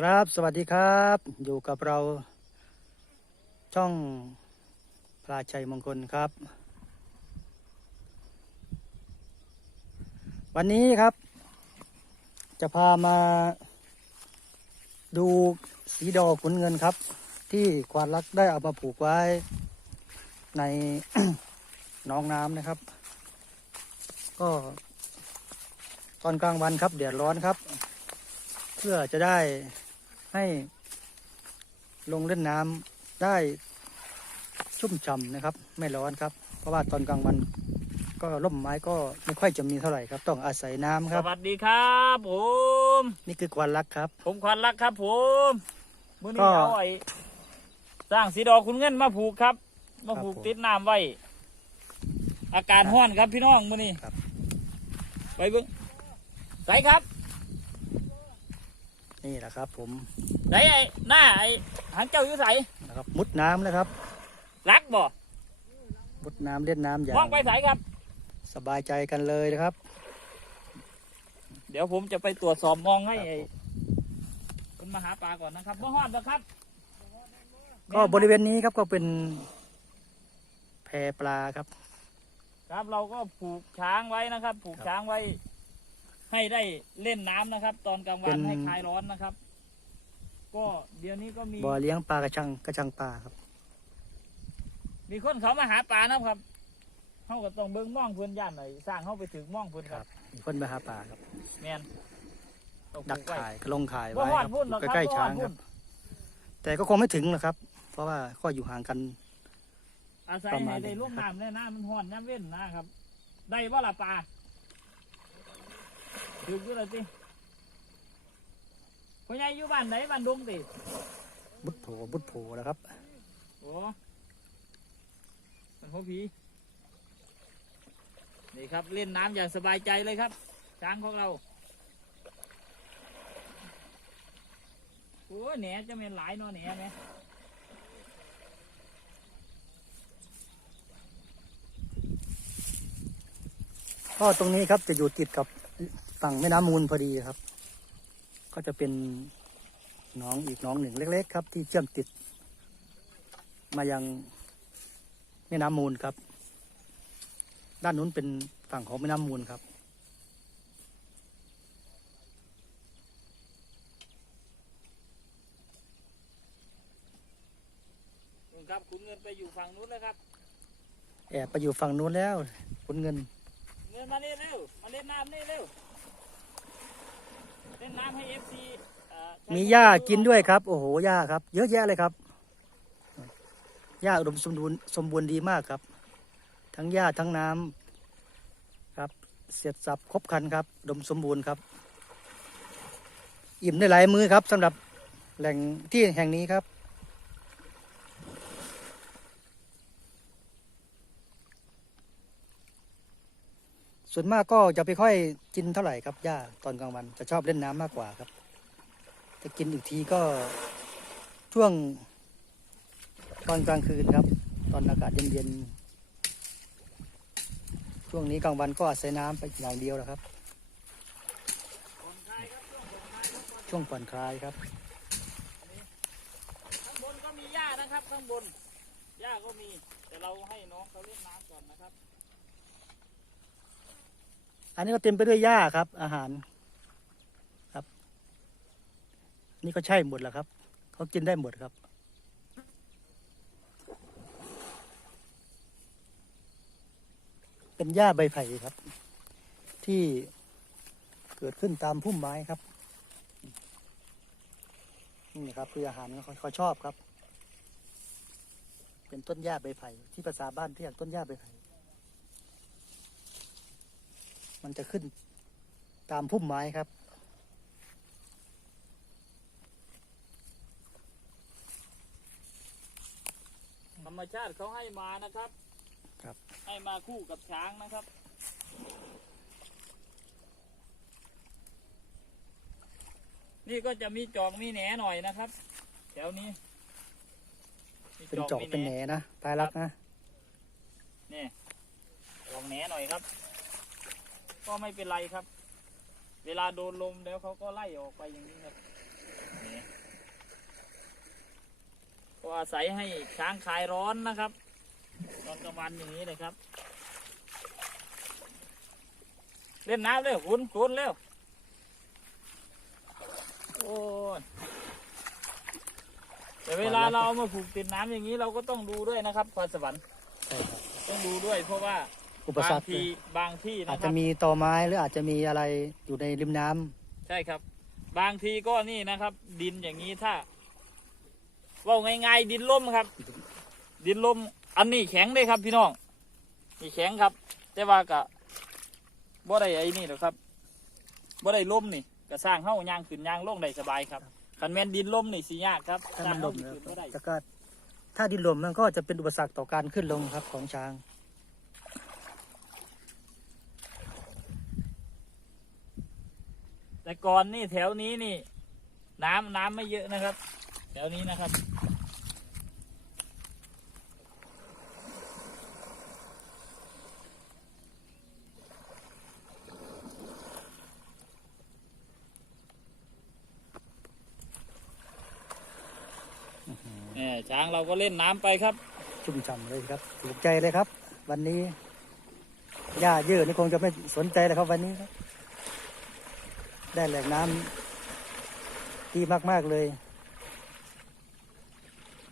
ครับสวัสดีครับ อยู่กับเรา ช่องพระชัยมงคลครับ วันนี้ครับ จะพามาดูสีดอกขุนเงินครับ ที่ควานรักได้เอามาผูกไว้ในหน้องน้ำนะครับ ก็ตอนกลางวันครับเดือดร้อนครับ เพื่อจะได้ ให้ลงเล่นน้ำได้ชุ่มฉ่ำนะครับ ไม่ร้อนครับ เพราะว่าตอนกลางวันก็ร่มไม้ก็ไม่ค่อยจะมีเท่าไหร่ครับ ต้องอาศัยน้ำคสรับ วัสดีครับผม นี่คือควันรักครับ ผมควันรักครับผมมื่อนี้ก็เอาไอ้สร้างสีดอกคุณเงินมาผูกครับ มาผูกครับผมติดน้ำไว้ อากาศร้อนครับพี่น้องมื่อนี้ครับ ไปเบิ้งใส่ครับ นี่แหละครับ ผมใส่ไอ้หน้าไอ้หางเจ้าอยู่ใส่นะครับ มุดน้ำนะครับ รักบ่มุดน้ำเล่นน้ำอย่างมองไปใส่ครับ สบายใจกันเลยนะครับ เดี๋ยวผมจะไปตรวจสอบมองให้ครับไอ้คุณมาหาปลาก่อนนะครับพ่อฮอดนะครับ ก็บริเวณนี้ครับก็เป็นแพปลาครับ ครับเราก็ผูกช้างไว้นะครับ ผูกครับช้างไว้ ให้ได้เล่นน้ำนะครับ ตอนกลางวัเป็นน ให้คลายร้อนนะครับ ก็เดี๋ยวนี้ก็มีบ่อเลี้ยงปลากระชังกระชังปลาครับ มีคนเขามาหาปลานะครับเขาก็ต้องเบิ้งม่องเพื่อนย่านหน่อยสร้างเขาไปถึงม่องเพื่อนครับมีคนมาหาปลาครับ แมนต้องปดัลูกไว้ข่ายก็ลงข่ายบ่ไว้ฮอคดรับพุ่นหรอกครับใกล้บ่ๆฮอช้าดงคพุ่รับนแต่ก็คงไม่ถึงหรอกครับ เพราะว่าก็อยู่ห่างกัน อาศัยประมาในณได้นี้ลูกน้ำในน้ำมันห้อนน้ำเว้นนะครับ ได้ว่าละปลา ถึงอยู่เลยติพ่อใหญ่อยู่บ้านไหนบ้านดงติบุดโผบุดโผนะครับโอ้เป็นพ่อผีนี่ครับเล่นน้ำอย่างสบายใจเลยครับ ช้างของเราโอ้ยแหนจะเป็นหลายเนาะแหนไหมก็ตรงนี้ครับจะอยู่ติดกับ ฝั่งแม่น้ำมูลพอดีครับ ก็จะเป็นหน้องอีกหน้องหนึ่งเล็ก ๆ ครับ ที่เชื่อมติด มายังแม่น้ำมูลครับ ด้านนู้นเป็นฝั่งของแม่น้ำมูลครับนู่นครับคุณเงินไปอยู่ฝั่งนู้นเลยครับ แอบไปอยู่ฝั่งนู้นแล้วคุณเงิน เงินมานี่เร็วมาเล่นน้ำนี่เร็วเล่นน้ำให้เอฟซีมีหญ้ากินด้วยครับ โอ้โหหญ้าครับ เยอะแยะเลยครับหญ้าอุดมสมบูรณ์สมบูรณ์ดีมากครับ ทั้งหญ้าทั้งน้ำครับ เสียบสับครบครันครับอุดมสมบูรณ์ครับ อิ่มได้หลายมือครับสำหรับแหล่งที่แห่งนี้ครับ ส่วนมากก็จะไปค่อยกินเท่าไหร่ครับหญ้าตอนกลางวันจะชอบเล่นน้ำมากกว่าครับจะกินอีกทีก็ช่วงตอนกลางคืนครับ ตอนอากาศเย็นๆช่วงนี้กลางวันก็อาศัยน้ำไปอย่างเดียวแหละครับ ช่วงผ่อนคลายครับข้างบนก็มีหญ้านะครับข้างบนหญ้าก็มีแต่เราให้น้องเขาเล่นน้ำก่อนนะครับ อันนี้ก็เต็มไปด้วยหญ้าครับ อาหารครับ นี่ก็ใช่หมดแหละครับเขากินได้หมดครับ เป็นหญ้าใบไผ่ครับ ที่เกิดขึ้นตามพุ่มไม้ครับนี่ครับคืออาหารเขาเขาชอบครับ เป็นต้นหญ้าใบไผ่ที่ภาษาบ้านเรียกต้นหญ้าใบไผ่ มันจะขึ้นตามพุ่มไม้ครับ ธรรมชาติเขาให้มานะครับ ครับ ให้มาคู่กับช้างนะครับ นี่ก็จะมีจอกมีแหนหน่อยนะครับ แถวนี้มีเป็นจอกมีเป็นแหนนะปลายรักนะ นี่จอกแหนหน่อยครับ ก็ไม่เป็นไรครับ เวลาโดนลมแล้วเขาก็ไล่ออกไปอย่างนี้ครับนี่ก็อาศัยให้ช้างคลายร้อนนะครับ ตอนกลางวันอย่างนี้เลยครับ เล่นน้ำเร็วคุณคุณเร็วโอ้ยแต่เวลาเราเอามาผูกติดน้ำอย่างนี้เราก็ต้องดูด้วยนะครับควานสวรรค์ใช่ครับต้องดูด้วยเพราะว่า อุปบาสรงรคทีบางที่อาจนะคจะรับมีตอไม้หรืออาจจะมีอะไรอยู่ในริมน้ำใช่ครับ บางทีก็นี่นะครับ ดินอย่างนี้ถ้าว่าง่ายๆดินล่มครับ ดินล่มอันนี้แข็งเลยครับ พี่น้องนี่แข็งครับ แต่ว่ากะบ่ได้ไอ้นี่หรอกครับบ่ได้ล่มนี่ก็สร้างเฮ้ายางขึ้นยางลงได้สบายครับคันแม่นดินล่มนี่สิยากครับถ้าสร้ามังนลเฮ้ามสิแล้วขึ้นบ่ได้ แล้วก็ถ้าดินลมมันก็จะเป็นอุปสรรคต่อการขึ้นลงครับของช้าง แต่ก่อนนี่แถวนี้นี่ น้ำน้ำไม่เยอะนะครับ แถวนี้นะครับ เนี่ยช้างเราก็เล่นน้ำไปครับ ชุ่มฉ่ำเลยครับถูกใจเลยครับ วันนี้หญ้าเยอะนี่คงจะไม่สนใจเลยครับวันนี้ครับ ได้แหล่งน้ำที่มาก ๆ เลย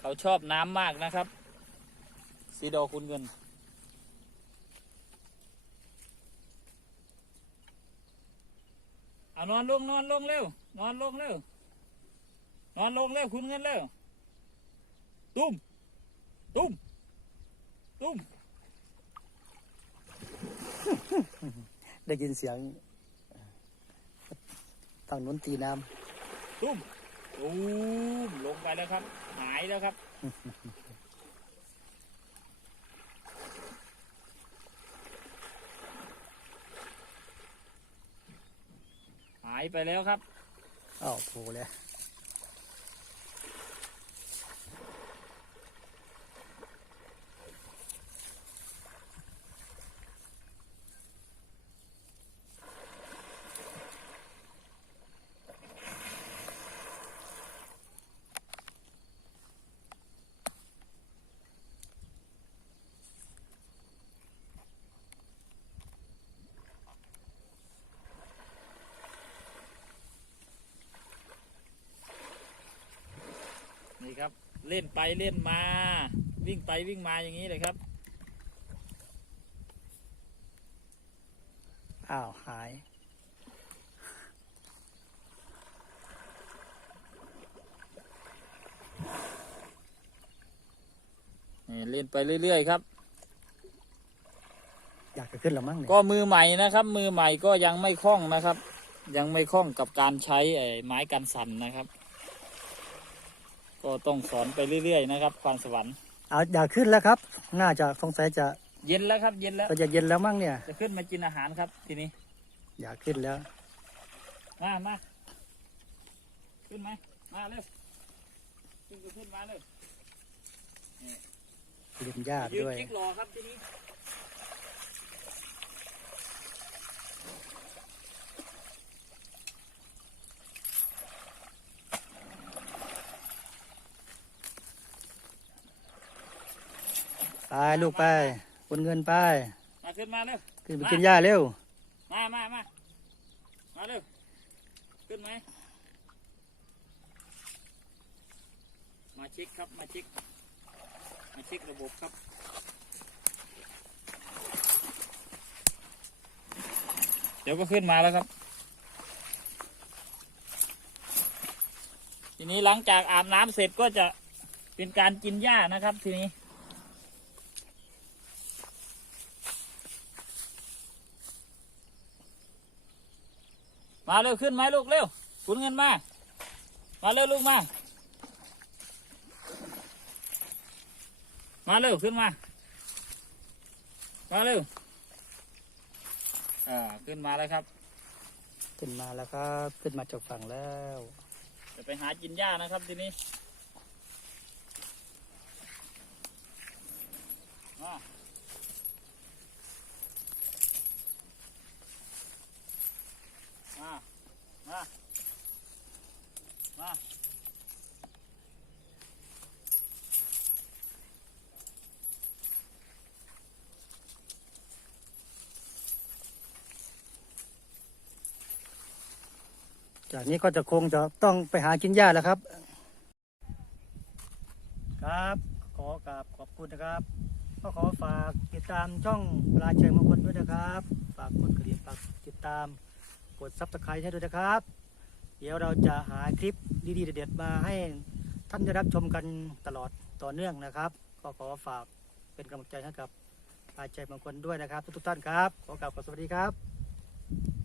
เขาชอบน้ำมากนะครับซีโดคุณเงิน เอานอนลงนอนลงเร็วนอนลงเร็วนอนลงเร็วคุณเงินเร็วตุ้มตุ้มตุ้ม ได้ยินเสียง ทางนู้นตีน้ตุ้มตุ้มลงไปแล้วครับ หายแล้วครับ หายไปแล้วครับำอ้าวโผล่เลย ครับ เล่นไปเล่นมา วิ่งไปวิ่งมาอย่างนี้เลยครับ อ้าวหายนี่เล่นไปเรื่อยๆครับ อยากจะขึ้นหรือมั้งเนี่ยก็มือใหม่นะครับ มือใหม่ก็ยังไม่คล่องนะครับ ยังไม่คล่องกับการใช้ไอ้ไม้กันสั่นนะครับ ก็ต้องสอนไปเรื่อยๆนะครับความสวรรค์เอาอยากขึ้นแล้วครับ น่าจะสงสัยจะเย็นแล้วครับ เย็นแล้วก็จะเย็นแล้วมั้งเนี่ย จะขึ้นมากินอาหารครับทีนี้ อยากขึ้นแล้ว มามาขึ้นไหมมาเร็วขึ้นก็ขึ้นมาเร็วเล่นหญ้ายืนด้วยคลิกรอครับทีนี้ ลูกไปคนเงินไป มาขึ้นมาเร็ว ขึ้นไปกินหญ้าเร็ว มามามามาเร็ว ขึ้นไหม มาเช็คครับ มาเช็ค มาเช็คระบบครับเดี๋ยวก็ขึ้นมาแล้วครับ ทีนี้หลังจากอาบน้ำเสร็จก็จะเป็นการกินหญ้านะครับ ทีนี้ มาเร็วขึ้นไหมลูกเร็วขุนเงินมา มาเร็วลูกมา มาเร็วขึ้นมา มาเร็ว อ่าขึ้นมาแล้วครับ ขึ้นมาแล้วครับ ขึ้นมาจากฝั่งแล้ว จะไปหากินหญ้านะครับทีนี้ มามา มา มา จากนี้ก็จะคงจะต้องไปหากินหญ้าแล้วครับ ครับ ขอกราบขอบคุณนะครับก็ขอฝากติดตามช่องปลาเชิงมงคลด้วยนะครับ ฝากกดกระดิ่งฝากติดตาม กดซับสไครต์ให้ด้วยนะครับ เดี๋ยวเราจะหาคลิปดีๆเด็ดๆมาให้ท่านได้รับชมกันตลอดต่อเนื่องนะครับ ก็ขอฝากเป็นกำลังใจให้กับอาเชิงมงคลด้วยนะครับ ทุกๆท่านครับ ขอกลับขอสวัสดีครับ